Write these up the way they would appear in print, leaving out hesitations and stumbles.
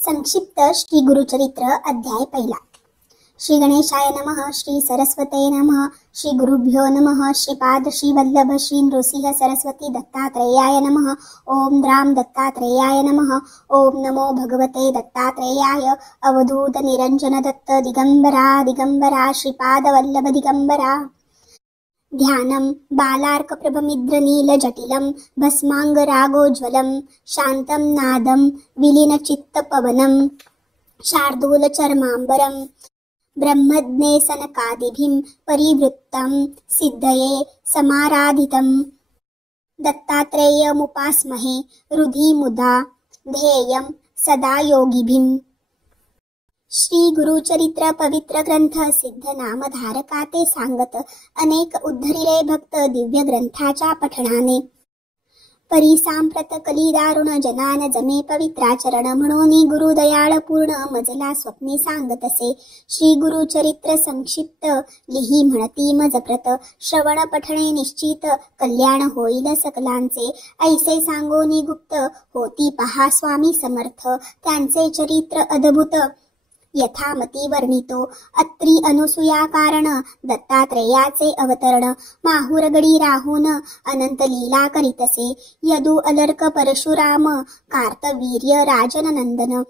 संक्षिप्त श्री गुरुचरित्र अध्याय पहिला। श्री गणेशाय नमः, श्री सरस्वते नमः, श्री गुरुभ्यो नमः, श्रीपाद श्री वल्लभ श्री नृसिंह सरस्वती दत्तात्रेयाय नमः। ओम राम दत्तात्रेयाय नमः। ओम नमो भगवते दत्तात्रेयाय। अवधूत निरंजन दत्त दिगंबरा दिगंबरा श्रीपाद वल्लभ दिगंबरा। ध्यानं बालार्कप्रभमिद्रनील जटिलं भस्मांगरागोज्वलं शान्तं नादं विलीनचित्तपवनं शार्दूलचर्माम्बरं ब्रह्मज्ञे सनकादिभिं परिवृत्तं सिद्धये समाराधितं दत्तात्रेयमुपास्महे हृदि मुदा ध्येयं सदा योगिभिः। श्री गुरुचरित्र पवित्र ग्रंथ सिद्ध नाम धारका ते सांगत अनेक उद्धरिले भक्त दिव्य ग्रंथाच्या पठणाने। परिसांप्रत कलिदारुण जनान जमे पवित्राचरण म्हणून गुरुदयाळ पूर्ण मजला स्वप्ने सांगतसे। श्री गुरुचरित्र संक्षिप्त लिही म्हणती मजप्रत श्रवण पठणे निश्चित कल्याण होईल सकलांचे। ऐसे सांगोनी गुप्त होती पहा स्वामी समर्थ त्यांचे चरित्र अद्भुत यथामती वर्णितो। अत्री अनुसूया कारण दत्तात्रेयाचे अवतरण माहुरगडी राहून अनंत लीला करीतसे। यदु अलर्क परशुराम कार्तवीर्य राजन नंदन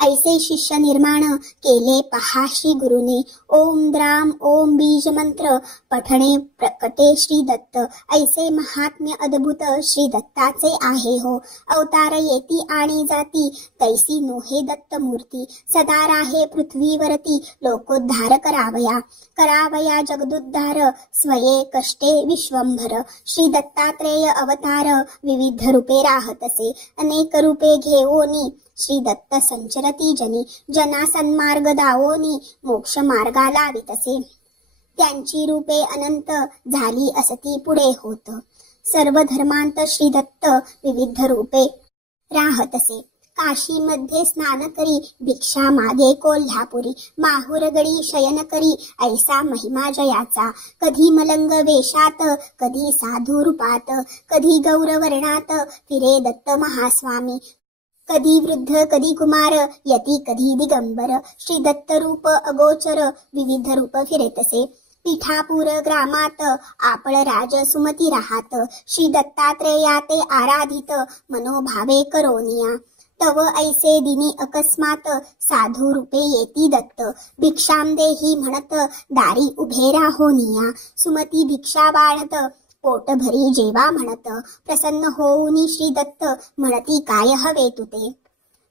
ऐसे शिष्य निर्माण केले पहा श्री गुरुने। ओम द्राम ओम बीज मंत्र पठणे प्रकटे श्री दत्त ऐसे महात्म्य अद्भुत श्री दत्ताचे आहे हो। अवतार येती आणि जाती तैसी नोहे दत्त मूर्ती सदा राहे पृथ्वीवरती लोकोद्धार करावया जगदुद्धार स्वये कष्टे विश्वंभर। श्री दत्तात्रेय अवतार विविध रूपे राहतसे अनेक रूपे घेऊनी श्री दत्त संचरती जनी जना सन्मार्ग दावोनी मोक्ष मार्गा लावितसे। त्यांची रूपे अनंत झाली असती पुढे होत सर्व धर्मांत श्री दत्त विविध रूपे राहतसे। काशी मध्ये स्नान करी भिक्षा मागे कोल्हापुरी माहुरगडी शयन करी ऐसा महिमा जयाचा। कधी मलंग वेशात कधी साधू रूपात कधी गौरवर्णात फिरे दत्त महास्वामी। कधी वृद्ध कधी कुमार यती कधी दिगंबर श्री दत्त रूप अगोचर विविध रूप फिरेतसे। पिठापूर ग्रामात आपळ राज सुमती राहात श्री दत्तात्रेयाते आराधित मनोभावे करोनिया। तव ऐसे दिनी अकस्मात साधू रूपे येती दत्त भिक्षाम देही म्हणत दारी उभे राहोनिया। सुमती भिक्षा बाळत पोट भरी जेवा म्हणत प्रसन्न होऊनी श्री दत्त म्हणती काय हवे तुते।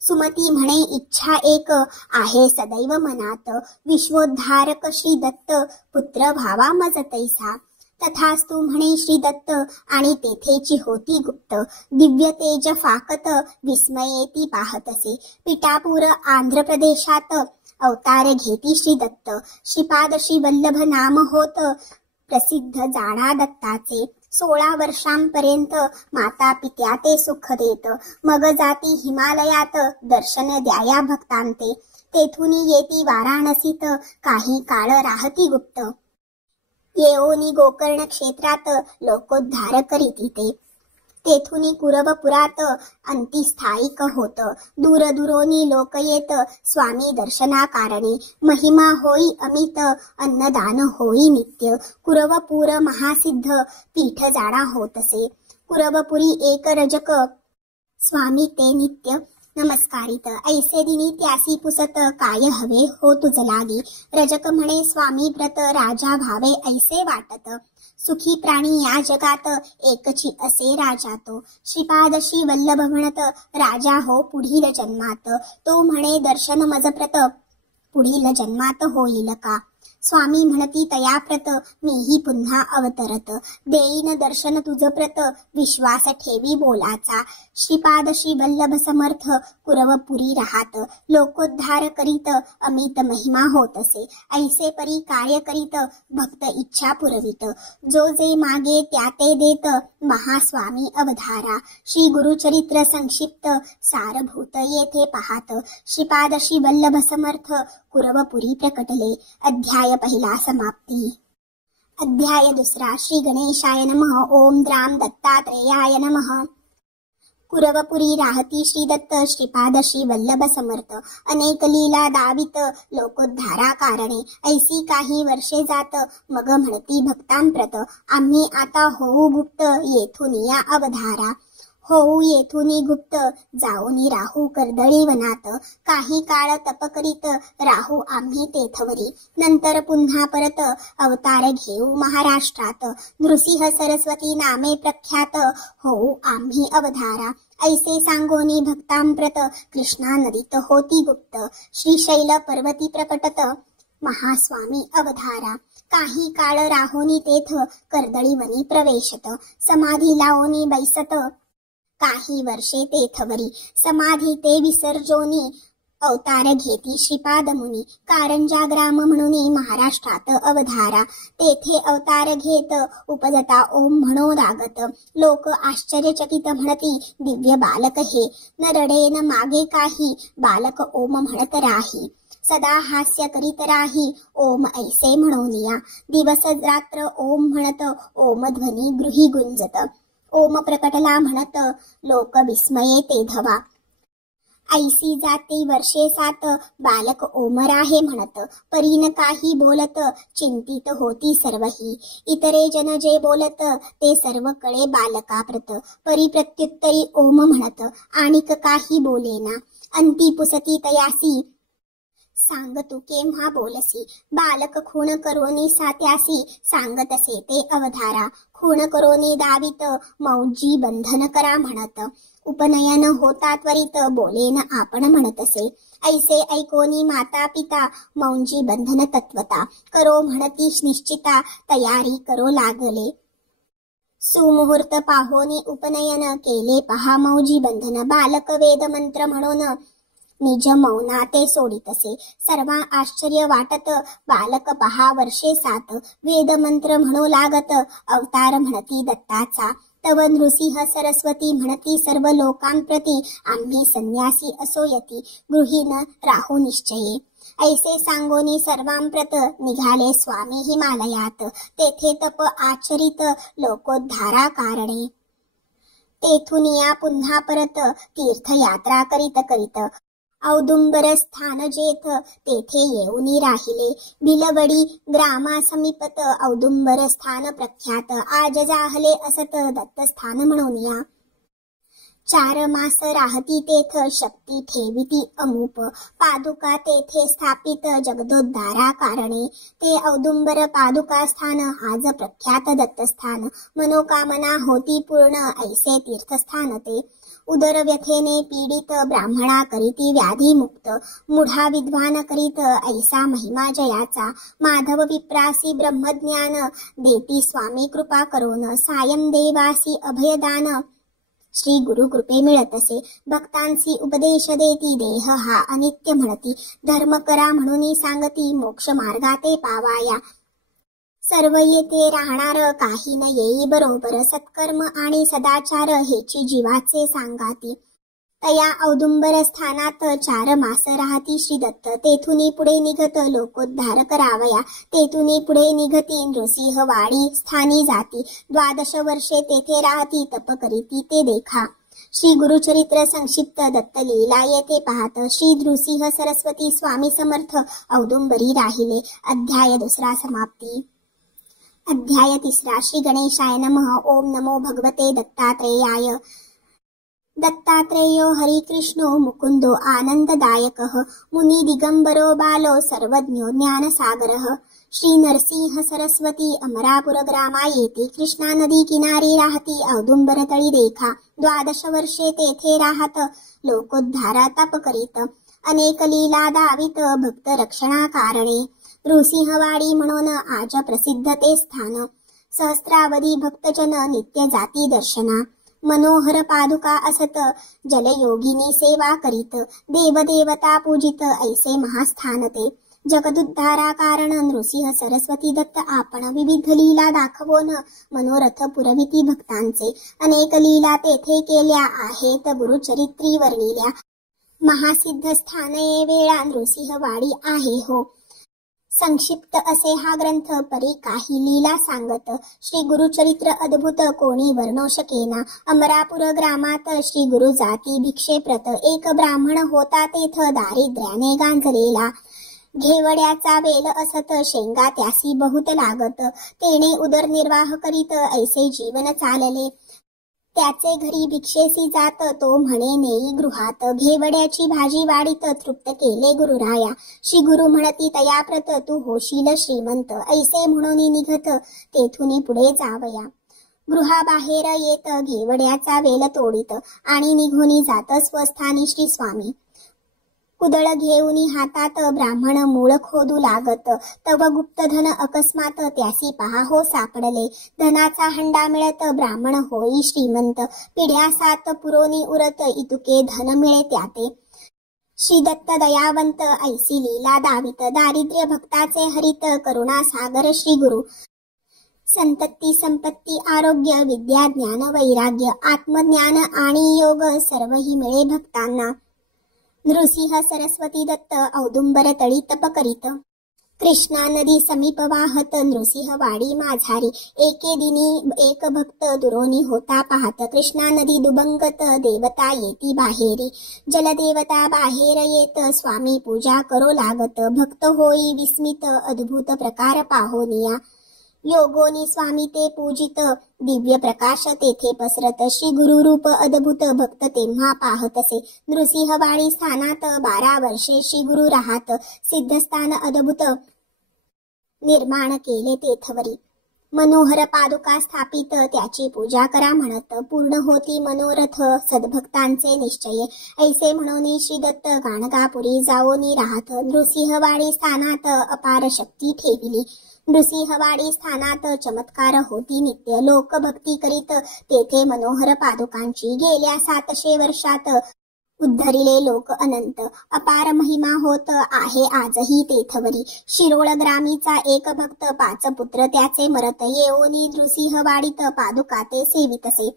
सुमती म्हणे इच्छा एक आहे सदैव मनात विश्वोद्धारक श्री दत्त पुत्र भावा मज तैसा। तथास्तु म्हणे श्री दत्त आणि तेथेची होती गुप्त दिव्य तेज फाकत विस्मयेती पाहतसे। पिठापूर आंध्र प्रदेशात अवतार घेती श्री दत्त श्रीपाद श्री वल्लभ नाम होत प्रसिद्ध जाणा दत्ताचे। 16 वर्षांपर्यंत माता पित्या ते सुख देत मग जाती हिमालयात दर्शन द्याया भक्तांते। तेथून येती वाराणसीत काही काळ राहती गुप्त येऊनी गोकर्ण क्षेत्रात लोकोद्धार करीती ते। तेथुनी कुरवपुरात अंतिस्थायिक होत दूर दुरोनी लोक येत स्वामी दर्शना कारणे। महिमा होई अमित अन्नदान होई नित्य कुरवपूर महासिद्ध पीठ जाणा होतसे। कुरवपुरी एक रजक स्वामी ते नित्य नमस्कारित ऐसे दिनी त्यासी पुसत काय हवे हो तुझ लागी। रजक म्हणे स्वामी व्रत राजा भावे ऐसे वाटत सुखी प्राणी या जगात एकची असे राजा तो। श्रीपाद श्री वल्लभ म्हणत राजा हो पुढील जन्मात तो म्हणे दर्शन मजप्रत पुढील जन्मात होईल का। स्वामी म्हणती तयाप्रत मीही पुन्हा अवतरत देईन दर्शन तुझ प्रत विश्वास ठेवी बोलाचा। श्रीपाद श्री वल्लभ समर्थ कुरवपुरी राहात लोकोद्धार करीत अमित महिमा होतसे। ऐसे परी कार्य करीत भक्त इच्छा पुरवित जो जे मागे त्या ते देत महास्वामी अवधारा। श्री गुरुचरित्र संक्षिप्त सारभूत येथे पाहात श्रीपाद श्री वल्लभ समर्थ कुरवपुरी प्रकटले। अध्याय पहिला समाप्ती। अध्याय दुसरा। श्री गणेशाय नमः। ओम द्राम दत्तात्रेयाय नमः। कुरवपुरी राहती श्री दत्त श्रीपाद श्री वल्लभ समर्थ अनेक लीला दावित लोकोद्धारा कारणे ऐसी काही वर्षे जात मग म्हणती भक्तांप्रत आम्ही आता होऊ गुप्त येथून या अवधारा होऊ येथुनी गुप्त जाऊनी राहू कर्दळी वनात काही काळ तप करीत राहू आम्ही तेथवरी नंतर पुन्हा परत अवतार घेऊ महाराष्ट्रात नृसिंह सरस्वती नामे प्रख्यात होऊ आम्ही अवधारा ऐसे सांगोनी भक्तांप्रत कृष्णा नदीत होती गुप्त श्रीशैल पर्वती प्रकटत महास्वामी अवधारा काही काळ राहोनी तेथ कर्दळी वनी प्रवेशत समाधी लावोनी बैसत काही वर्षे तेथवरी समाधी ते विसर्जोनी अवतार घेती श्रीपाद मुनी कारंजा ग्राम म्हणून महाराष्ट्रात अवधारा तेथे अवतार घेत उपजता ओम म्हणो लागत लोक आश्चर्यचकित म्हणती दिव्य बालक हे न रडे न मागे काही बालक ओम म्हणत राही सदा हास्य करीत राही ओम ऐसे म्हणोनिया दिवस रात्र ओम म्हणत ओम ध्वनी गृही गुंजत ओम प्रकटला म्हणत लोक विस्मये ते धवा ऐसी जाते वर्षे सात बालक ओम राहे म्हणत परीन काही बोलत चिंतित होती सर्वही इतरे जन जे बोलत ते सर्व कळे बालकाप्रत परी प्रत्युत्तरी ओम म्हणत आणिक काही बोलेना अंती पुसती तयासी सांग तू केव्हा बोलसी बालक खूण करोनी सात्यासी सांगतसे ते अवधारा खूण करोनी दावित मौजी बंधन करा म्हणत उपनयन होता त्वरित बोलेन आपण म्हणतसे ऐसे ऐकोनी माता पिता मौजी बंधन तत्वता करो म्हणती निश्चिता तयारी करो लागले सुमुहूर्त पाहोनी उपनयन केले पहा मौजी बंधन बालक वेद मंत्र म्हणून निज मौना ते सोडितसे सर्वा आश्चर्य वाटत बालक पहा वर्षे सात वेद मंत्र म्हणू लागत अवतार म्हणती दत्ताचा तव नृसिंह सरस्वती म्हणती सर्व लोकांप्रती आम्ही संन्यासी असोयती गृहीन राहू निश्चये ऐसे सांगोनी सर्वांप्रत निघाले स्वामी हिमालयात तेथे तप आचरित लोकोद्धारा कारणे तेथून या पुन्हा परत तीर्थयात्रा करीत करीत औदुंबर स्थान जेथ तेथे येऊनी राहिले भिलवडी ग्रामासमीपत औदुंबर स्थान प्रख्यात आज जाहले असत दत्तस्थान म्हणून या 4 मास राहती तेथ शक्ती ठेविती अमूप पादुका तेथे स्थापित जगदोद्धारा कारणे ते औदुंबर पादुका स्थान आज प्रख्यात दत्तस्थान मनोकामना होती पूर्ण ऐसे तीर्थस्थान ते उदर व्यथेने पीडित ब्राह्मणा करीती व्याधी मुक्त मुढा विद्वान करीत ऐसा महिमा जयाचा माधव विप्रासी ब्रह्मज्ञान देती स्वामी कृपा करोन सायं देवासी अभयदान श्री गुरु कृपे मिळतसे भक्तांसी उपदेश देती देह हा अनित्य म्हणती धर्म करा म्हणून सांगती मोक्ष मार्गाते पावाया सर्व येथे राहणार काही न येई बरोबर सत्कर्म आणि सदाचार हेची जीवाचे सांगाती तया औदुंबर स्थानात 4 मास राहती श्री दत्त तेथुनी पुढे निघत लोकोद्धार करावया तेथुनी पुढे निघती नृसिंहवाडी स्थानी जाती 12 वर्षे तेथे राहती तप करीती ते देखा श्री गुरुचरित्र संक्षिप्त दत्त लीला येथे पाहत श्री नृसिंह सरस्वती स्वामी समर्थ औदुंबरी राहिले अध्याय 2 समाप्ती अध्याय 3 श्री गणेशाय नमः ओम नमो भगवते दत्तात्रेयाय दत्तात्रेयो हरिकृष्णो मुकुंदो आनंददायकः मुनि दिगंबरो बालो सर्वज्ञो ज्ञानसागरः श्री नरसिंह सरस्वती अमरापुर ग्रामा येती कृष्णा नदी किनारी राहती औदुंबर तळी देखा 12 वर्षे तेथे राहत लोकोद्धारा तप करीत अनेक लीला दावित भक्त रक्षणा कारणे नृसिंहवाडी म्हणून आज प्रसिद्ध ते स्थान सहस्रावधी भक्तजन नित्य जाती दर्शना मनोहर पादुका असत जलयोगिनी सेवा करीत देवदेवता पूजित ऐसे महास्थान ते जगदुद्धारा कारण नृसिंह सरस्वती दत्त आपण विविध लीला दाखवून मनोरथ पुरविती भक्तांचे अनेक लीला तेथे केल्या आहेत गुरुचरित्री वर्णिल्या महासिद्ध स्थानये वेळा नृसिंहवाडी आहे हो संक्षिप्त असे हा ग्रंथ परी काही लीला सांगत. श्री गुरुचरित्र अद्भुत कोणी वर्णो शकेना. अमरापूर ग्रामात श्री गुरु जाती भिक्षेप्रत. एक ब्राह्मण होता तेथ दारिद्र्याने गांजलेला. घेवड्याचा वेल असत शेंगा त्यासी बहुत लागत. तेने उदरनिर्वाह करीत ऐसे जीवन चालले. त्याचे घरी भिक्षेसी जात तो म्हणे नेई गृहात. घेवड्याची भाजी वाढीत तृप्त केले गुरुराया. श्री गुरु म्हणती तयाप्रत तू होशील श्रीमंत. ऐसे म्हणून निघत तेथून पुढे जावया. गृहाबाहेर येत घेवड्याचा वेल तोडीत आणि निघून जात स्वस्थानी श्री स्वामी. कुदळ घेऊन हातात ब्राह्मण मूळ खोदू लागत. तव गुप्तधन अकस्मात त्यासी पहा हो सापडले. धनाचा हंडा मिळत ब्राह्मण होई श्रीमंत. पिढ्या 7 पुरोनी उरत इतुके धन मिळे त्याते. श्री दत्त दयावंत ऐसी लीला दावित. दारिद्र्य भक्ताचे हरित करुणा सागर श्री गुरु. संतती संपत्ती आरोग्य विद्या ज्ञान वैराग्य आत्मज्ञान आणि योग सर्वही मिळे भक्तांना. नृसिंह सरस्वती दत्त औदुंबर तळी तप करीत. कृष्णा नदी समीप वाहत नृसिंहवाडी माझारी. एके दिनी एक भक्त दुरोनी होता पाहत. कृष्णा नदी दुबंगत देवता येती बाहेरी. जलदेवता बाहेर येत स्वामी पूजा करो लागत. भक्त होई विस्मित अद्भुत प्रकार पाहोनिया. योगोनी स्वामी ते पूजित दिव्य प्रकाश तेथे पसरत. श्री गुरुरूप अद्भुत भक्त तेव्हा पाहतसे. नृसिंहवाडी स्थानात 12 वर्षे श्री गुरु राहत. सिद्धस्थान अद्भुत निर्माण केले तेथवरी. मनोहर पादुका स्थापित त्याची पूजा करा म्हणत. पूर्ण होती मनोरथ सद्भक्तांचे निश्चय. ऐसे म्हणून श्री दत्त गाणगापुरी जाओनी राहत. नृसिंहवाडी स्थानात अपार शक्ती ठेविली. नृसिंहवाडी स्थानात चमत्कार होती नित्य. लोक भक्ती करीत तेथे मनोहर पादुकांची. गेल्या 700 वर्षात उद्धरिले लोक अनंत. अपार महिमा होत आहे आजही तेथवरी. शिरोळ ग्रामीचा एक भक्त 5 पुत्र त्याचे मरत. येओनी नृसिंहवाडीत पादुका ते सेवितसे.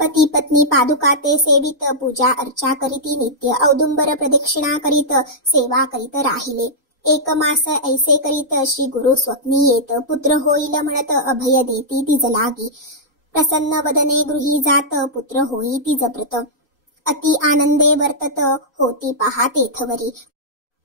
पती पत्नी पादुका ते सेवित. पूजा अर्चा करीती नित्य. औदुंबर प्रदक्षिणा करीत सेवा करीत राहिले. 1 मास ऐसे करीत श्री गुरु स्वप्नी येत. पुत्र होईल म्हणत अभय देती तिज लागी. प्रसन्न वदने गृही जात पुत्र होई तिज प्रत. अति आनंदे वर्तत होती पहा तेथवरी.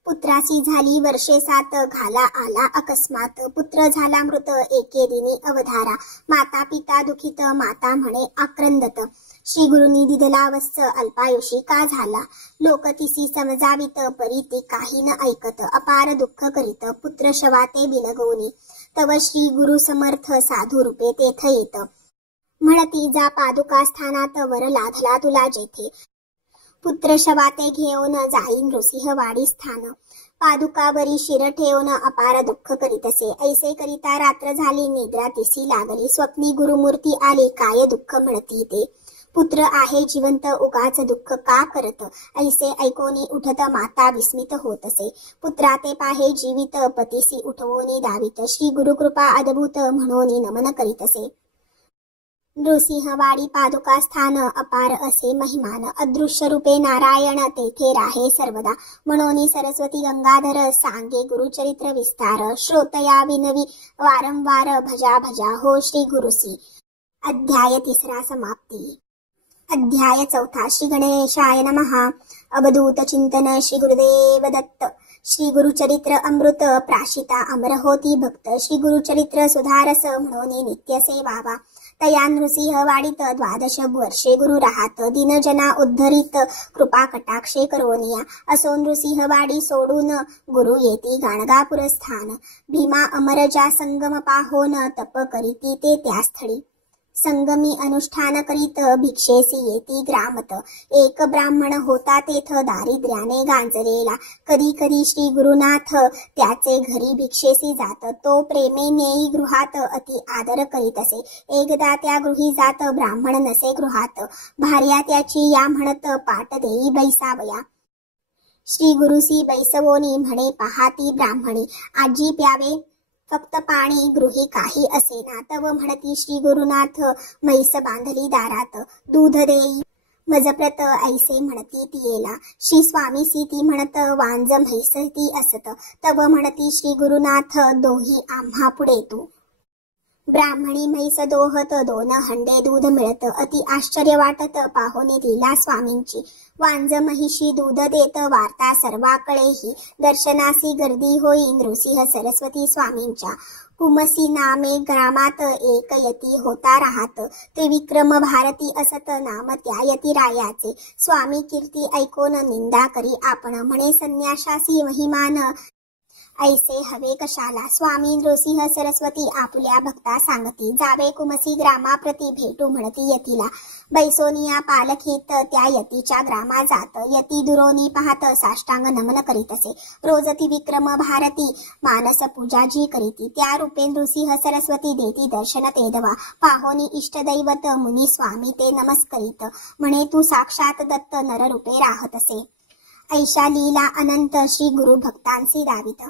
पुत्रासी झाली वर्षे 7 घाला आला अकस्मात. पुत्र झाला मृत एके दिनी अवधारा. माता पिता दुखित माता म्हणे आक्रंदत. श्री गुरुनी दिदला वत्स अल्पायुषी का झाला. लोक तिसी समजावित परी ती काही न ऐकत. अपार दुःख करीत पुत्र शवाते बिलगवनी. तव श्री गुरु समर्थ साधू रूपे तेथ येत. म्हणती जा पादुका स्थानात वर लाधला तुला जेथे. पुत्र शवाते घेऊन जाई नृसिंहवाडी स्थान. पादुकावरी शिर ठेवून अपार दुःख करीतसे. ऐसे करिता रात्र झाली निद्रा तिसी लागली. स्वप्नी गुरुमूर्ती आली काय दुःख म्हणती ते. पुत्र आहे जिवंत उगाच दुःख का करत. ऐसे ऐकोनी उठत माता विस्मित होतसे. पुत्रा ते पाहे जीवित पतीसी उठवोनी दावित. श्री गुरुकृपा अद्भुत म्हणून नमन करीतसे. नृसिंहवाडी पादुका स्थान अपार असे महिमान. अदृश्य रूपे नारायण तेथे राहे सर्वदा. म्हणून सरस्वती गंगाधर सांगे गुरुचरित्र विस्तार. श्रोतया विनवी वारंवार भजा भजा हो श्री गुरुसी. अध्याय 3 समाप्ती. अध्याय 4 श्री गणेशाय नमः. अवधूत चिंतन श्री गुरुदेव दत्त. श्री गुरुचरित्र अमृत प्राशिता अमर होती भक्त. श्री गुरुचरित्र सुधारस म्हणून नित्य सेवावा. तया नृसिंहवाडीत 12 वर्षे गुरु राहत. दिनजना उद्धरित कृपा कटाक्षे करोनिया. असो नृसिंहवाडी सोडून गुरु येती गाणगापूर स्थान. भीमा अमरजा संगम पाहोन तप करीती ते त्या स्थळी. संगमी अनुष्ठान करीत भिक्षेसी येती ग्रामत. एक ब्राह्मण होता तेथ दारिद्र्याने गांजलेला. कधी कधी श्री गुरुनाथ त्याचे घरी भिक्षेसी जात. तो प्रेमे नेई गृहात अति आदर करीत असे. एकदा त्या गृही जात ब्राह्मण नसे गृहात. भार्या त्याची या म्हणत पाट देई बैसावया. श्री गुरुसी बैसवोनी म्हणे पाहाती ब्राह्मणी. आजी प्यावे फक्त पाणी गृही काही असेना. तव म्हणती श्री गुरुनाथ म्हैस बांधली दारात. दूध देई मजप्रत ऐसे म्हणती तियेला, श्री स्वामीसी ती म्हणत वांज म्हैसती असत, तव म्हणती श्री गुरुनाथ दोही आम्हा पुढे तू. ब्राह्मणी म्हैस दोहत 2 हंडे दूध मिळत, अति आश्चर्य वाटत पाहोनी लीला स्वामींची. वांज महिषी दूध देत वार्ता सर्वाकळेही, दर्शनासी गर्दी होई नृसिंह सरस्वती स्वामींच्या. कुमसी नामे ग्रामात एक यती होता राहत, त्रिविक्रम भारती असत नाम त्या यती रायाचे. स्वामी कीर्ती ऐकोन निंदा करी आपण, म्हणे संन्याशासी महिमान ऐसे हवे कशाला. स्वामी नृसिंह सरस्वती आपुल्या भक्ता सांगती, जावे कुमसी ग्रामाप्रती भेटू म्हणती यतीला. बैसोनिया पालखीत त्या यतीच्या ग्रामा जात, यती दुरोनी पाहत साष्टांग नमन करीतसे. रोज ती विक्रम भारती मानस पूजा जी करीती, त्या रूपे नृसिंह सरस्वती देती दर्शन तेदवा. पाहोनी इष्टदैवत मुनी स्वामी ते नमस्करीत, म्हणे तू साक्षात दत्त नररूपे राहतसे. ऐशा लीला अनंत श्री गुरु भक्तांसी दावित,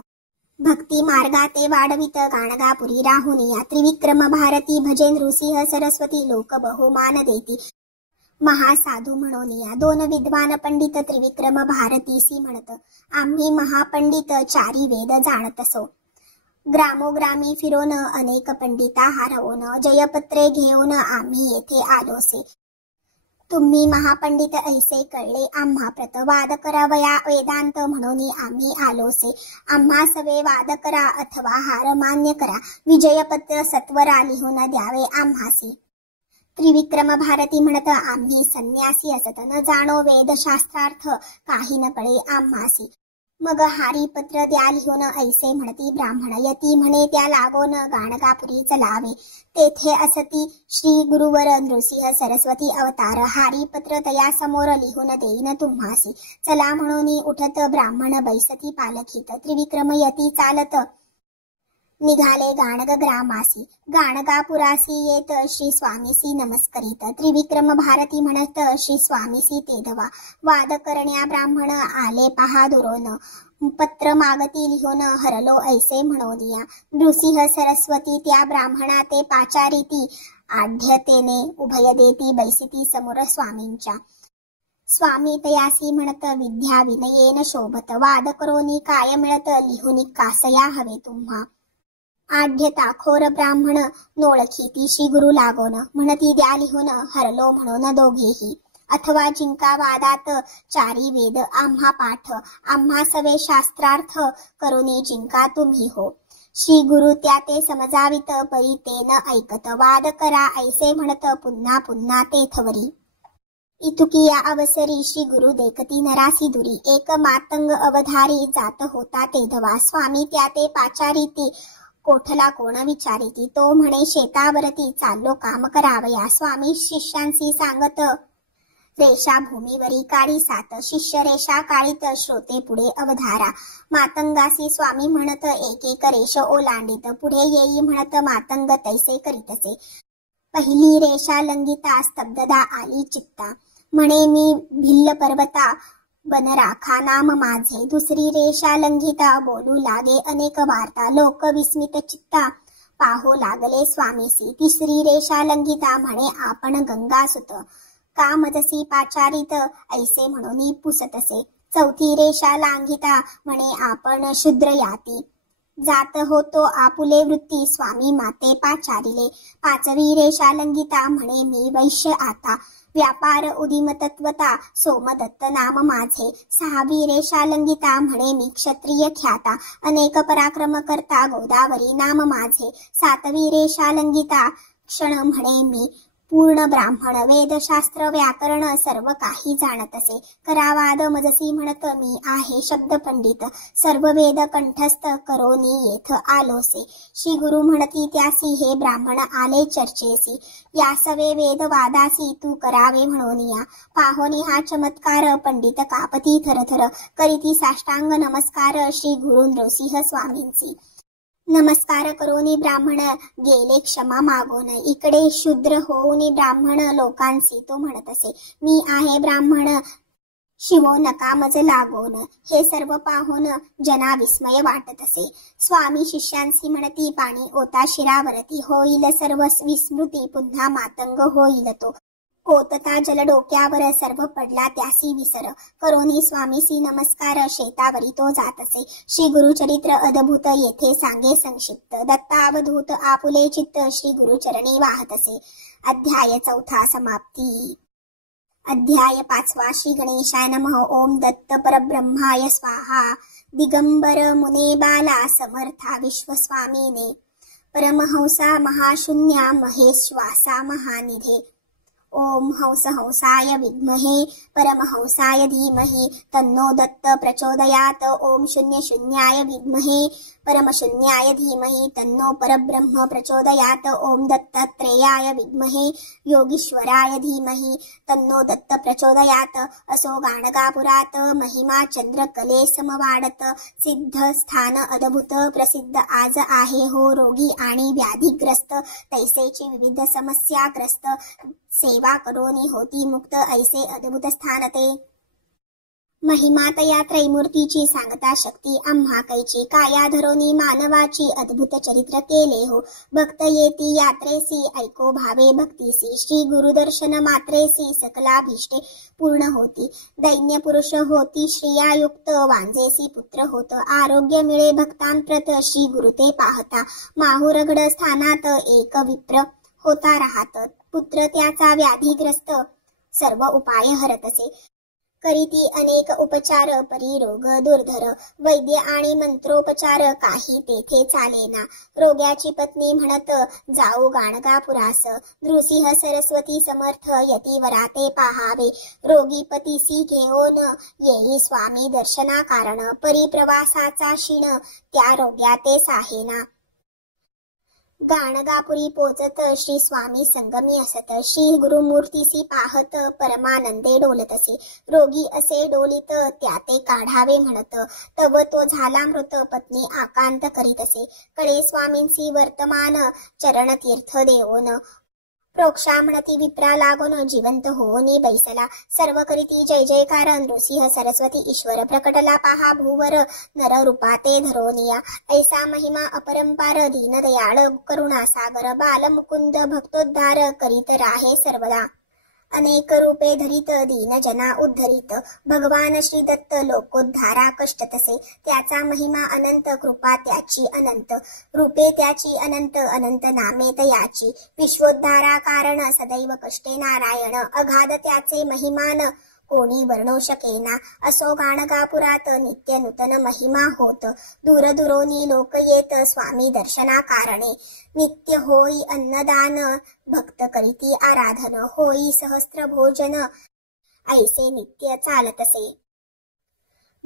भक्ती मार्गाते वाढवित गाणगापुरी राहुनिया. त्रिविक्रम भारती भजे नृसिंह सरस्वती लोक बहुमान देती, महासाधू म्हणोनिया. 2 विद्वान पंडित त्रिविक्रम भारतीसी म्हणत, आम्ही महापंडित 4 वेद जाणतसो. ग्रामोग्रामी फिरोन अनेक पंडिता हरवून, जयपत्रे घेऊन आम्ही येथे आलोसे. तुम्ही महापंडित ऐसे कळले आम्हा प्रत, वाद करावया वेदांत म्हणून आम्ही आलोसे. आम्हा सवे वाद करा अथवा हार मान्य करा, विजयपत्र सत्वरा लिहून द्यावे आम्हासी. त्रिविक्रम भारती म्हणत, आम्ही संन्यासी असत न जाणो वेदशास्त्रार्थ, काही न कळे आम्हासी. मग हारीपत्र द्या लिहून ऐसे म्हणती ब्राह्मण. यती म्हणे त्या लागोन गाणगापुरी चलावे, तेथे असती श्री गुरुवर नृसिंह सरस्वती अवतार. हारीपत्र तया समोर लिहून देईन तुम्हासी. चला म्हणून उठत ब्राह्मण बैसती पालखीत, त्रिविक्रम यती चालत निघाले गाणग ग्रामासी. गाणगापुरासी येत श्री स्वामीसी नमस्करीत, त्रिविक्रम भारती म्हणत श्री स्वामीसी तेदवा. वाद करण्या ब्राह्मण आले पहा दुरोन, पत्र मागती लिहून हरलो ऐसे म्हणोनिया. नृसिंह सरस्वती त्या ब्राह्मणा ते पाचारीती, आढ्यतेने उभय देती बैसिती समोर स्वामींच्या. स्वामी तयासी म्हणत विद्या विनयेन शोभत, वाद करोनी काय मिळत लिहुनी कासया हवे तुम्हा. आढ्यता खोर ब्राह्मण नोळखीती श्री गुरु लागोन, म्हणती द्या लिहून हरलो म्हणून दोघेही. अथवा जिंका वादात 4 वेद आम्हा पाठ, आम्हा सवे शास्त्रार्थ करुनी जिंका तुम्ही हो. श्री गुरु त्या ते समजावित परी ते न ऐकत, वाद करा ऐसे म्हणत पुन्हा पुन्हा तेथवरी. इतुकिया अवसरी श्री गुरु देखती नरासी दुरी, एक मातंग अवधारी जात होता तेधवा. स्वामी त्या ते पाचारीती, कोठला कोण विचारिती, तो म्हणे शेतावरती चाललो काम करावया. स्वामी शिष्यांसी सांगत, रेषा भूमीवरी काळी 7, शिष्य रेषा काळीत श्रोते पुढे अवधारा. मातंगासी स्वामी म्हणत एक एक रेष ओलांडित, पुढे येई म्हणत मातंग तैसे करीतसे. पहिली रेषा लंघिता स्तब्धता आली चित्ता, म्हणे मी भिल्ल पर्वता बनराखा नाम माझे. दुसरी रेषा लंघिता बोलू लागे अनेक वार्ता, लोक विस्मित चित्ता पाहो लागले स्वामीसी. तिसरी रेषा लंघिता म्हणे आपण गंगासुत, कामजसी पाचारित ऐसे म्हणून पुसतसे. चौथी रेषा लांघिता म्हणे आपण शूद्र याती, जात होतो आपुले वृत्ती स्वामी माते पाचारिले. पाचवी रेषा लंघिता म्हणे मी वैश्य आता, व्यापार उदिमतत्वता सोमदत्त नाम माझे. 6वी रेषा लंघिता म्हणे मी क्षत्रिय ख्याता, अनेक पराक्रम करता गोदावरी नाम माझे. 7वी रेषा लंघिता क्षण म्हणे मी पूर्ण ब्राह्मण, वेदशास्त्र व्याकरण सर्व काही जाणतसे. करावाद मजसी म्हणत मी आहे शब्द पंडित, सर्व वेद कंठस्थ करोनी येथ आलोसे. श्री गुरु म्हणती त्यासी हे ब्राह्मण आले चर्चेसी, या सवे वेद वादासी तू करावे म्हणोनिया. पाहोनी हा चमत्कार पंडित कापती थरथर, करीती साष्टांग नमस्कार श्री गुरु नृसिंह स्वामींची. नमस्कार करोनी ब्राह्मण गेले क्षमा मागोन, इकडे शूद्र होऊनी ब्राह्मण लोकांसी तो म्हणत असे, मी आहे ब्राह्मण शिवो नका मज लागोन. हे सर्व पाहून जना विस्मय वाटत असे. स्वामी शिष्यांसी म्हणती पाणी ओता शिरावरती, होईल सर्व विस्मृती पुन्हा मातंग होईल तो. होतता जल डोक्यावर सर्व पडला त्यासी विसर, करोनी स्वामीसी नमस्कार शेतावरी तो जातसे। श्री गुरुचरित्र अद्भुत येथे सांगे संक्षिप्त, दत्तावधूत आपुले चित्त श्री गुरुचरणी वाहतसे। अध्याय 4 समाप्ती। अध्याय 5 श्री गणेशाय नमः। ओम दत्त परब्रह्माय स्वाहा। दिगंबर मुने बाला समर्था विश्वस्वामीने, परमहंसा महाशून्या महेश्वासा महानिधे। ओम हंस हंसाय विद्महे परमहंसाय धीमहि तन्नो दत्त प्रचोदयात्। ओम शून्य शून्याय विद्महे परमशून्याय धीमहि तन्नो परब्रह्म प्रचोदयात्। ओम दत्तात्रेयाय विद्महे योगीश्वराय धीमहि तन्नो दत्त प्रचोदयात्। असो गाणगापुरात महिमा चंद्रकले समवाडत, सिद्ध स्थान अद्भुत प्रसिद्ध आज आहे हो। रोगी आणि व्याधिग्रस्त तैसेची विविध समस्याग्रस्त, सेवा करोनी होती मुक्त ऐसे अद्भुत स्थान ते। महिमा तया त्रैमूर्तीची सांगता शक्ती आम्हा कैची, काया धरोनी मानवाची अद्भुत चरित्र केले हो। भक्त येती यात्रेसी ऐको भावे भक्तीसी, श्री गुरुदर्शन मात्रेसी सकलाभीष्टे पूर्ण होती। दैन्य पुरुष होती श्रियायुक्त, वांजेसी पुत्र होत आरोग्य मिळे भक्तांप्रत। श्री गुरु ते पाहता माहुरगड स्थानात एक विप्र होता राहत, पुत्र त्याचा व्याधिग्रस्त सर्व उपाय हरतसे। करीती अनेक उपचार परिरोग दुर्धर, वैद्य आणि मंत्रोपचार काही तेथे चालेना। रोग्याची पत्नी म्हणत जाऊ गाणगापुरास, नृसिंह सरस्वती समर्थ यतिवरा ते पाहावे। रोगी पतीसी घेऊन येई स्वामी दर्शना कारण, परिप्रवासाचा क्षीण त्या रोग्या ते साहेना। गाणगापुरी पोचत श्री स्वामी संगमी असत, श्री गुरुमूर्तीसी पाहत परमानंदे डोलतसे। रोगी असे डोलित त्याते काढावे म्हणत, तव तो झाला मृत पत्नी आकांत करीतसे। कळे स्वामींसी वर्तमान चरण तीर्थ देऊन, प्रोक्षा म्हणती विप्रा लागून जिवंत होऊनी बैसला। सर्व करीती जय जयकार नृसिंह सरस्वती ईश्वर, प्रकटला पहा भूवर नर रूपा ते धरोनिया। ऐसा महिमा अपरंपार दीनदयाळ करुणासागर, बाल मुकुंद भक्तोद्धार करीत राहे सर्वदा। अनेक रूपे धरित दीन जना उद्धरित, भगवान श्री दत्त लोकोद्धारा कष्ट तसे। त्याचा महिमा अनंत कृपा त्याची अनंत, रूपे त्याची अनंत अनंत नामे तयाची। विश्वोद्धारा कारण सदैव कष्टे नारायण, अगाध त्याचे महिमान कोणी वर्णो शकेना। असो गाणगापुरात नित्य नूतन महिमा होत, दूर दुरोनी लोक येत स्वामी दर्शना कारणे। नित्य होई अन्नदान भक्त करीती आराधन, होई सहस्त्र भोजन ऐसे नित्य चालतसे।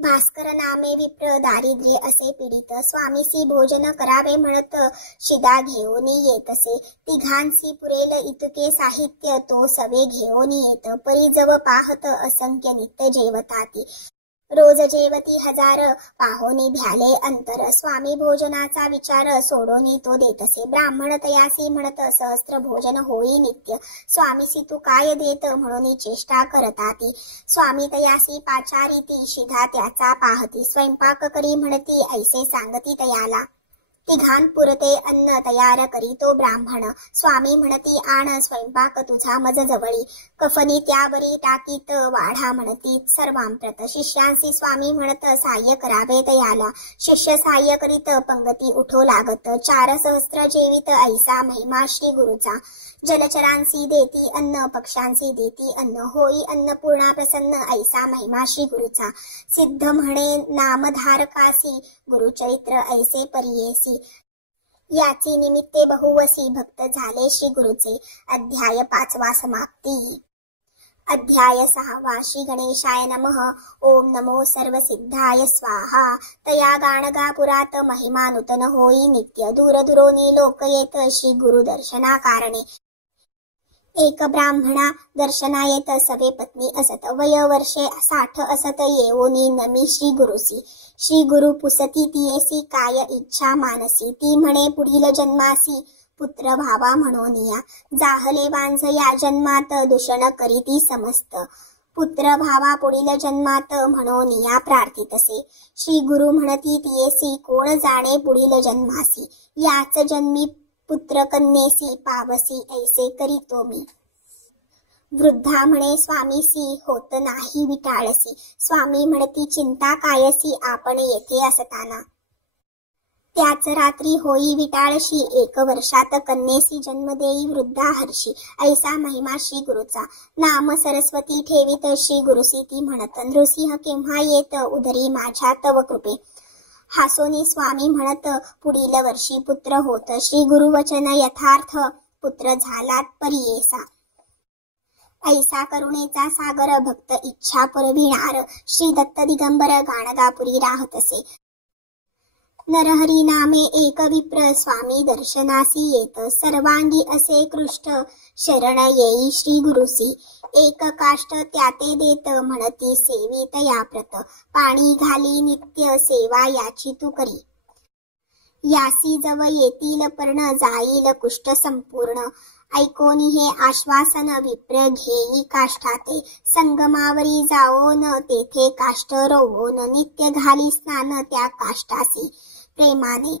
भास्कर नामे विप्र दारिद्र्य असे पीडित, स्वामीसी भोजन करावे म्हणत शिदा घेऊन येतसे। तिघांसी पुरेल इतके साहित्य तो सवे घेऊन येत, परी जव पाहत असंख्य नित्य जेवताती। रोज जेवती हजार पाहोनी भ्याले अंतर, स्वामी भोजनाचा विचार सोडोनी तो देतसे। ब्राह्मण तयासी म्हणत सहस्त्र भोजन होई नित्य, स्वामीसी तू काय देत म्हणून चेष्टा करताती। स्वामी तयासी पाचारीती शिधा त्याचा पाहती, स्वयंपाक करी म्हणती ऐसे सांगती तयाला। तिघांपुरते अन्न तयार करीतो ब्राह्मण, स्वामी म्हणती आण स्वयंपाक तुझा मज जवळी। कफनी त्यावरी टाकीत वाढा म्हणती सर्वांप्रत, शिष्यांसी स्वामी म्हणत सहाय्य करावे तयाला। शिष्य सहाय्य करीत पंगती उठो लागत, 4 सहस्त्र जेवित ऐसा महिमा श्री गुरुचा। जलचरांसी देती अन्न पक्ष्यांसी देती अन्न, होई अन्नपूर्णा प्रसन्न ऐसा महिमा श्री गुरुचा। सिद्ध म्हणे नामधारकासी गुरुचरित्र ऐसे परियेसी, याची निमित्ते बहुवसी भक्त झाले श्री गुरुचे। अध्याय 5 समाप्ती। अध्याय 6 श्री गणेशाय नमः। ओम नमो सर्वसिद्धाय स्वाहा। तया गाणगापुरात महिमा नूतन होई नित्य, दूर दुरोनी लोक येत श्री गुरु दर्शना कारणे। एक ब्राह्मणा दर्शना येत सवे पत्नी असत, वय वर्षे 60 असत येऊनी नमी श्री गुरुसी। श्री गुरु पुसती तियेसी काय इच्छा मानसी, ती म्हणे पुढील जन्मासी पुत्र भावा म्हणोनिया। जाहले वांझ या जन्मात दूषण करीती समस्त, पुत्र भावा पुढील जन्मात म्हणोनिया प्रार्थितसे। श्री गुरु म्हणती तियेसी कोण जाणे पुढील जन्मासी, याच जन्मी पुत्र कन्येसी पावसी ऐसे करीतो मी। वृद्धा म्हणे स्वामीसी होत नाही विटाळसी. स्वामी म्हणती चिंता कायसी आपण येथे असताना. त्याच रात्री होई विटाळशी 1 वर्षात कन्येसी जन्म देई वृद्धा हर्षी. ऐसा महिमा श्री गुरुचा. नाम सरस्वती ठेवीत श्री गुरुसी ती म्हणत. नृसिंह केव्हा येत उदरी माझ्या तव कृपे. हासोनी स्वामी म्हणत पुढील वर्षी पुत्र होत. श्री गुरुवचन यथार्थ पुत्र झालात परियेसा. ऐसा करुणेचा सागर भक्त इच्छा पुरविणार. श्री दत्त दिगंबर गाणगापुरी राहतसे. नरहरी नामे एक विप्र स्वामी दर्शनासी येत. सर्वांगी असे कृष्ट शरण येई श्री गुरुसी. एक काष्ट त्याते देत म्हणती सेवित या प्रत. पाणी घाली नित्य सेवा याची तू करी. यासी जव येतील पर्ण जाईल कुष्ठ संपूर्ण. ऐकोनी हे आश्वासन विप्र घेई काष्ठाते. संगमावरी जाओन तेथे काष्ट रोवोन. नित्य घाली स्नान त्या काष्टासी प्रेमाने.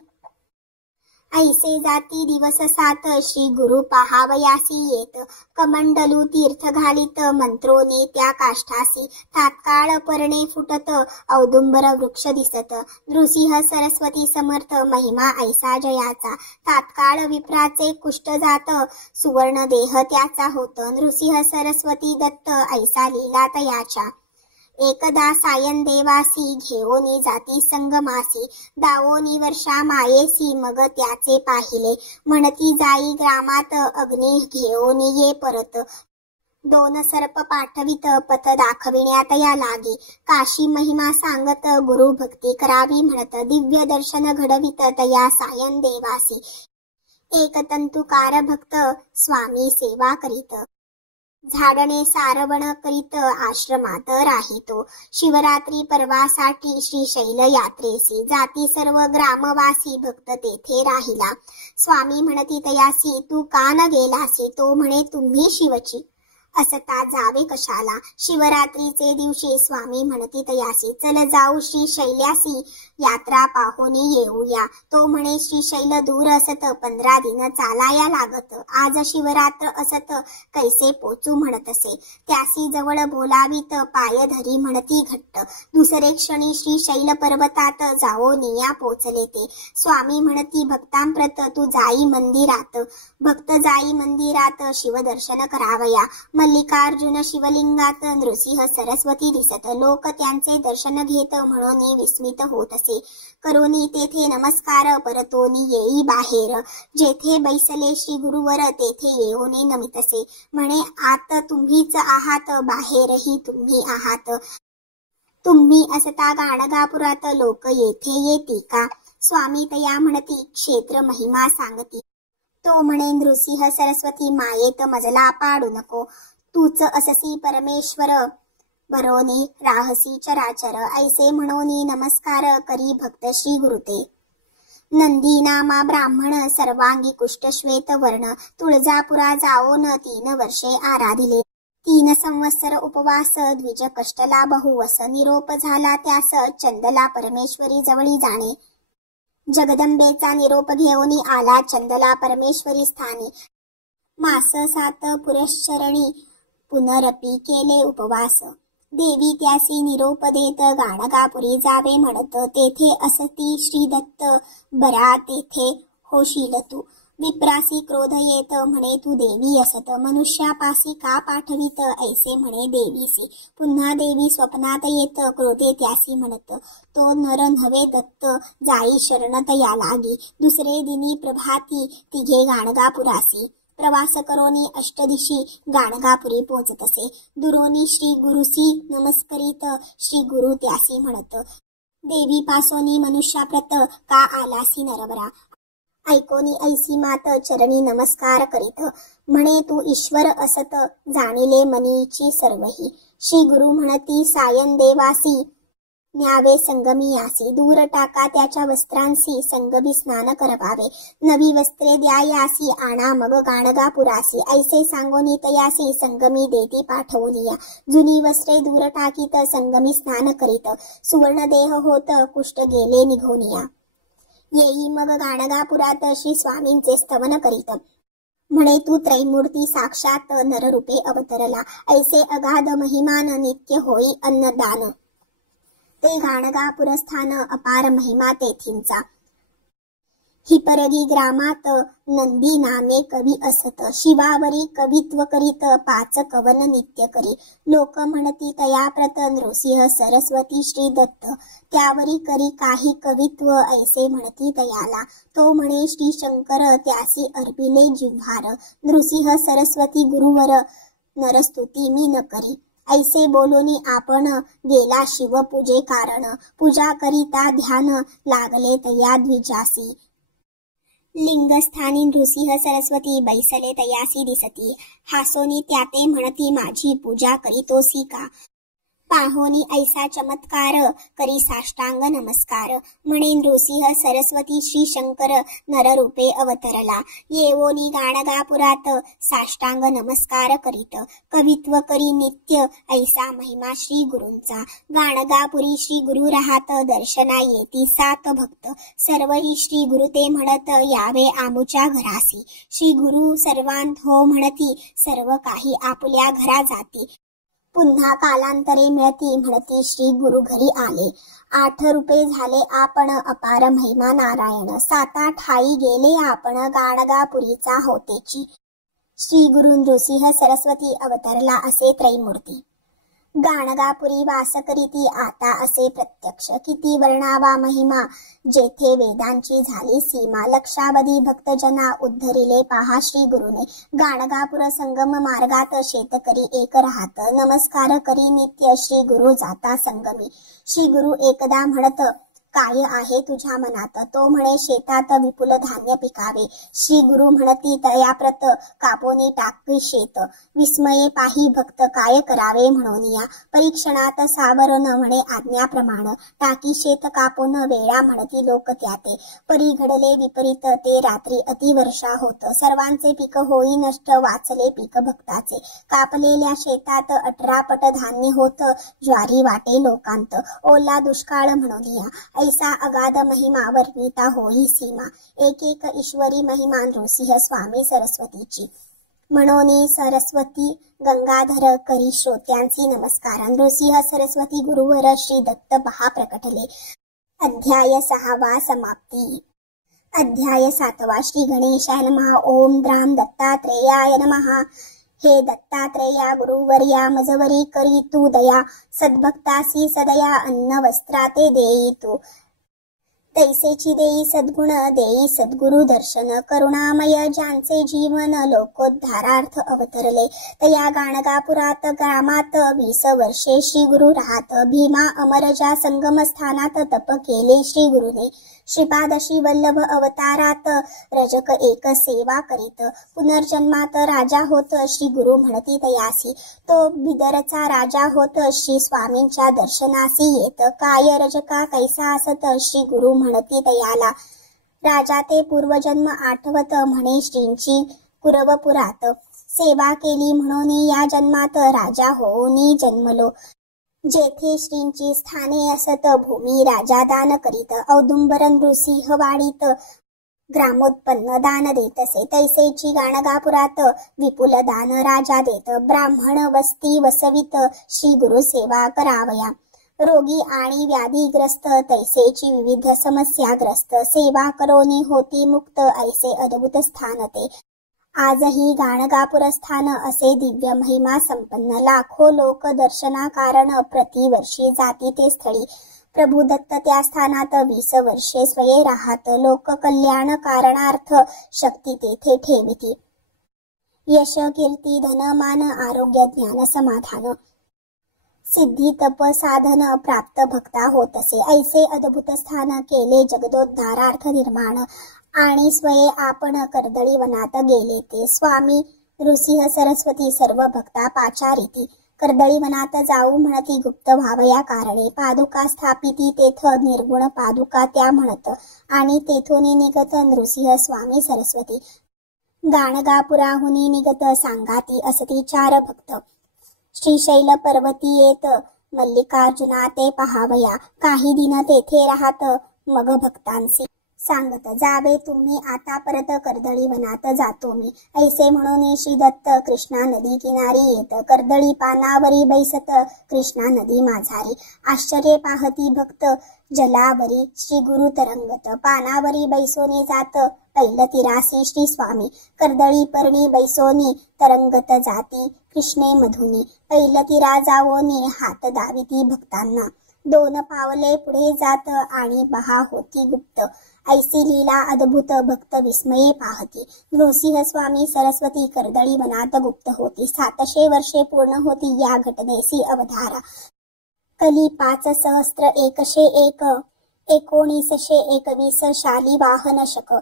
ऐसे जाती दिवस 7 श्री गुरु पहावयासी येत. कमंडलू तीर्थ घालित मंत्रोनी त्या काष्ठासी. तात्काळ पर्णे फुटत औदुंबर वृक्ष दिसत. नृसिंह सरस्वती समर्थ महिमा ऐसा जयाचा. तात्काळ विप्राचे कुष्ठ जात सुवर्ण देह त्याचा होत. नृसिंह सरस्वती दत्त ऐसा लीला तयाच्या. एकदा सायन देवासी घेऊनी जाती संगमासी. दावोनी वर्षा मायेसी मग त्याचे पाहिले. म्हणती जाई ग्रामात अग्नी घेऊनी ये परत. 2 सर्प पाठवित पथ दाखविण्यात या लागे. काशी महिमा सांगत गुरु भक्ती करावी म्हणत. दिव्य दर्शन घडवित तया सायन देवासी. एक तंतुकार भक्त स्वामी सेवा करीत. झाडणे सारवण करीत आश्रमात राहितो. शिवरात्री पर्वासाठी श्रीशैल यात्रेसी जाती सर्व ग्रामवासी. भक्त तेथे राहिला. स्वामी म्हणती तयासी तू का न गेलासी. तो म्हणे तुम्ही शिवची असता जावे कशाला. शिवरात्रीचे दिवशी स्वामी म्हणती तयासी चल जाऊ श्रीशैल्यासी. यात्रा पाहोनी येऊया. तो म्हणे श्रीशैल दूर असत 15 दिन चालाया लागत. आज शिवरात्र असत कैसे पोचू म्हणतसे. त्यासी जवळ बोलावीत पाय धरी म्हणती घट्ट. दुसरे क्षणी श्रीशैल पर्वतात जाओनिया पोचले ते. स्वामी म्हणती भक्तांप्रत तू जाई मंदिरात. भक्त जाई मंदिरात शिवदर्शन करावया. मल्लिकार्जुन शिवलिंगात नृसिंह सरस्वती दिसत. लोक त्यांचे दर्शन घेत म्हणून विस्मित होतसे. करोनी तेथे नमस्कार परतोनी येई बाहेर. जेथे बैसले श्री गुरुवर तेथे येऊनी नमितसे. म्हणे आत तुम्हीच आहात बाहेरही तुम्ही आहात. तुम्ही असता गाणगापुरात लोक येथे येती का. स्वामी तया म्हणती क्षेत्र महिमा सांगती. तो म्हणे नृसिंह सरस्वती मायेत मजला पाडू नको. तूच अससी परमेश्वर भरोनी राहसी चराचर. ऐसे म्हणोनी नमस्कार करी भक्त श्री गुरुते. नंदी नामा ब्राह्मण सर्वांगी कुष्ठ श्वेत वर्ण. तुळजापुरा जाओन 3 वर्षे आराधिले. 3 संवत्सर उपवास द्विज कष्टला बहुवस. निरोप झाला त्यास चंदला परमेश्वरी जवळी जाणे. जगदंबेचा निरोप घेऊनी आला चंदला परमेश्वरी स्थानी. मास 7 पुरश्चरणी पुनरपी केले उपवास. देवी त्यासी निरोप देत गाणगापुरी जावे म्हणत. तेथे असती श्री दत्त बरा तेथे होशील तू. विप्रासी क्रोध येत म्हणे तू देवी असत. मनुष्यापासी का पाठवित ऐसे म्हणे देवीसी. पुन्हा देवी स्वप्नात येत क्रोधे त्यासी म्हणत. तो नर नव्हे दत्त जाई शरणत या लागी. दुसरे दिनी प्रभाती तिघे गाणगापुरासी. प्रवास करोनी अष्टदिशी गाणगापुरी पोचतसे. दुरोनी श्री गुरुसी नमस्करित श्री गुरु त्यासी म्हणत. देवी पासोनी मनुष्याप्रत का आलासी नरवरा. ऐकोनी ऐसी मात चरणी नमस्कार करीत. म्हणे तू ईश्वर असत जाणिले मनीची सर्वही. श्री गुरु म्हणती सायन देवासी न्यावे संगमियासी. दूर टाका त्याच्या वस्त्रांसी संगमी स्नान करवावे. नवी वस्त्रे द्यायासी आणा मग गाणगापुरासी. ऐसे सांगोनी तयासी संगमी देती पाठवनिया. जुनी वस्त्रे दूर टाकीत संगमी स्नान करीत. सुवर्ण देह होत कुष्ठ गेले निघोनिया. येई मग गाणगापुरात श्री स्वामींचे स्तवन करीत. म्हणे तू त्रैमूर्ती साक्षात नररूपे अवतरला, ऐसे अगाध महिमान नित्य होई अन्नदान। ते गाणगापुरस्थान अपार महिमा तेथींचा, हिपरगी ग्रामात नंदी नामे कवी असत, शिवावरी कवित्व करीत पाच कवन नित्य करी, लोक म्हणती तयाप्रत नृसिंह सरस्वती श्री दत्त, त्यावरी करी काही कवित्व ऐसे म्हणती तयाला, तो म्हणे श्री शंकर त्यासी अर्पिले जिव्हार, नृसिंह सरस्वती गुरुवर नरस्तुती मी न करी, ऐसे बोलूनी आपण गेला शिव पूजे कारण, पूजा करिता ध्यान लागले तया द्विजासी, लिंगस्थानी नृसिंह सरस्वती बैसले तयासी दिसती, हासोनी त्याते म्हणती माझी पूजा करीतोसी का, पाहोनी ऐसा चमत्कार करी साष्टांग नमस्कार, म्हणे नृसिंह सरस्वती श्री शंकर नररूपे अवतरला, येवोनी गाणगापुरात साष्टांग नमस्कार करीत, कवित्व करी नित्य ऐसा महिमा श्री गुरूंचा, गाणगापुरी श्री गुरु राहात दर्शना येती सात भक्त, सर्वही श्री गुरु ते म्हणत यावे आमुच्या घरासी, श्री गुरु सर्वांत हो म्हणती सर्व काही आपुल्या घरा जाती, पुन्हा कालांतरे मिळती म्हणती श्री गुरु घरी आले, 8 रूपे झाले आपण अपार महिमा नारायण, 7 ठाई गेले आपण गाणगापुरीचा होतेची, श्री गुरु नृसिंह सरस्वती अवतरला असे त्रैमूर्ती, गाणगापुरी वास करीती आता असे प्रत्यक्ष, किती वर्णावा महिमा जेथे वेदांची झाली सीमा, लक्षावधी भक्तजना उद्धरिले पहा श्री गुरुने, गाणगापुर संगम मार्गात शेतकरी एक राहत, नमस्कार करी नित्य श्री गुरु जाता संगमी, श्री गुरु एकदा म्हणत काय आहे तुझ्या मनात, तो म्हणे शेतात विपुल धान्य पिकावे, श्री गुरु म्हणती तयाप्रत कापोनी टाकी शेत, विस्मये पाही भक्त काय करावे म्हणून या, परीक्षणात सावरण म्हणे आज्ञाप्रमाण, टाकी शेत कापोन वेळा म्हणती लोक त्याते, परी घडले विपरीत ते रात्री अतिवर्षा होत, सर्वांचे पीक होई नष्ट वाचले पीक भक्ताचे, कापलेल्या शेतात 18 पट धान्य होत, ज्वारी वाटे लोकांत, ओला दुष्काळ म्हणून या, ऐसा अगाध महिमा वर्णिता होई सीमा, एक एक ईश्वरी महिमा नृसिंह स्वामी सरस्वतीची, म्हणून सरस्वती गंगाधर करी श्रोत्यांची नमस्कार, नृसिंह सरस्वती गुरुवर श्री दत्त पहा प्रकटले, अध्याय 6 समाप्ती, अध्याय 7 श्री गणेशाय नमः, ओम द्राम दत्तात्रेयाय नमः, हे दत्तात्रेया गुरुवर्या मजवरी करी तू दया, सद्भक्तासी सदया अन्न वस्त्राते देई तू, तैसेची देई सद्गुण देई सद्गुरु दर्शन, करुणामय ज्यांचे जीवन लोकोद्धारार्थ अवतरले, तया गाणगापुरात ग्रामात 20 वर्षे श्री गुरु राहात, भीमा अमरजा संगम स्थानात तप केले श्री गुरुने, श्रीपादशी वल्लभ अवतारात रजक एक सेवा करीत, पुनर्जन्मात राजा होत श्री गुरु म्हणती तयासी, तो बिदरचा राजा होत श्री स्वामींच्या दर्शनासी येत, काय रजका कैसा असत श्री गुरु म्हणती तयाला, राजा ते पूर्वजन्म आठवत म्हणे श्रींची कुरवपुरात, सेवा केली म्हणून या जन्मात राजा होऊनी जन्मलो, जेथे श्रींची स्थाने असत भूमी राजा दान करीत, औदुंबर नृसिंह वाडीत ग्रामोत्पन्न दान देतसे, तैसेची गाणगापुरात विपुल दान राजा देत, ब्राह्मण वस्ती वसवित श्री गुरु सेवा करावया, रोगी आणि व्याधीग्रस्त तैसेची विविध समस्याग्रस्त, सेवा करोनी होती मुक्त ऐसे अद्भुत स्थान ते, आजही गाणगापुर स्थान असे दिव्य महिमा संपन्न, लाखो लोक दर्शना कारण प्रतिवर्षी जाती ते स्थळी, प्रभू दत्त त्या स्थानात 20 वर्षे स्वये राहत, लोक कल्याण कारणार्थ शक्ती तेथे ठेविती, यश कीर्ती धन मान आरोग्य ज्ञान समाधान, सिद्धी तप साधन प्राप्त भक्ता होतसे, ऐसे अद्भुत स्थान केले जगदोद्धारार्थ निर्माण, आणि स्वये आपण कर्दळी वनात गेले ते, स्वामी नृसिंह सरस्वती सर्व भक्ता पाचारिती, कर्दळी वनात जाऊ म्हणती गुप्त व्हावया कारणे, पादुका स्थापिती तेथ निर्गुण पादुका त्या म्हणत, आणि तेथून निगत नृसिंह स्वामी सरस्वती, गाणगापुराहुनी निगत सांगाती असती 4 भक्त, श्रीशैल पर्वती येत मल्लिकार्जुना ते पहावया, काही दिन तेथे राहत मग भक्तांसी, सांगत, जावे तुम्ही आता परत कर्दळी वनात जातो मी. ऐसे म्हणून श्री दत्त कृष्णा नदी किनारी येत, कर्दळी पानावरी बैसत कृष्णा नदी माझारी. आश्चर्य पाहती भक्त जलावरी श्री गुरु तरंगत, पानावरी बैसोनी जात पैल तिरासी श्री स्वामी. कर्दळी पर्णी बैसोनी तरंगत जाती कृष्णे मधुनी, पैल तिरा जावोनी हात दाविती भक्तांना. 2 पावले पुढे जात आणि पहा होती गुप्त, ऐसी लीला अद्भुत भक्त विस्मये पाहती. नृसिंह स्वामी सरस्वती कर्दळी वनात गुप्त होती. 700 वर्षे पूर्ण होती या घटनेसी अवधारा. कली 5 सहस्त्र 101 1921 शाली वाहन शक.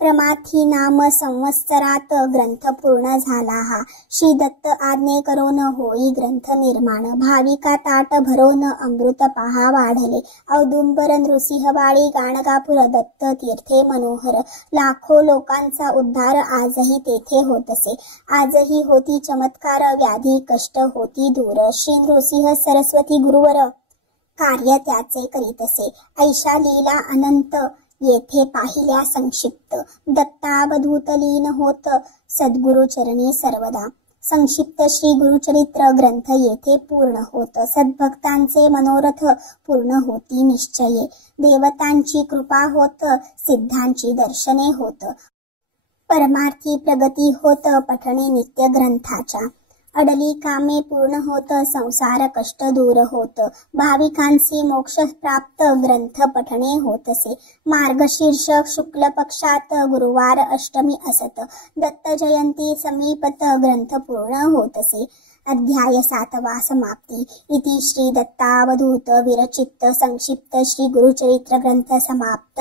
प्रमाथी नाम संवत्सरात ग्रंथ पूर्ण झाला हा. श्री दत्त आज्ञे करोन होई ग्रंथ निर्माण, भाविका ताट भरोन अमृत पहा वाढले. औदुंबर नृसिंहवाडी गाणगापूर दत्त तीर्थे मनोहर, लाखो लोकांचा उद्धार आजही तेथे होतसे. आजही होती चमत्कार व्याधी कष्ट होती दूर, श्री नृसिंह सरस्वती गुरुवर कार्य त्याचे करीतसे. ऐशा लीला अनंत येथे पाहिल्या संक्षिप्त, दत्तावधूत लीन होत सद्गुरु चरणी सर्वदा. संक्षिप्त श्री गुरुचरित्र ग्रंथ येथे पूर्ण होत, सद्भक्तांचे मनोरथ पूर्ण होती निश्चये. देवतांची कृपा होत, सिद्धांची दर्शने होत, परमार्थी प्रगती होत पठणे नित्य ग्रंथाच्या. अडली कामे पूर्ण होत, संसार कष्ट दूर होत, भाविकांसी मोक्ष प्राप्त ग्रंथ पठणे होतसे. मार्गशीर्ष शुक्ल पक्षात गुरुवार अष्टमी असत, दत्त जयंती समीपत ग्रंथ पूर्ण होतसे. अध्याय 7वा समाप्ती. इति श्री दत्तावधूत विरचित संक्षिप्त श्री गुरुचरित्र ग्रंथ समाप्त.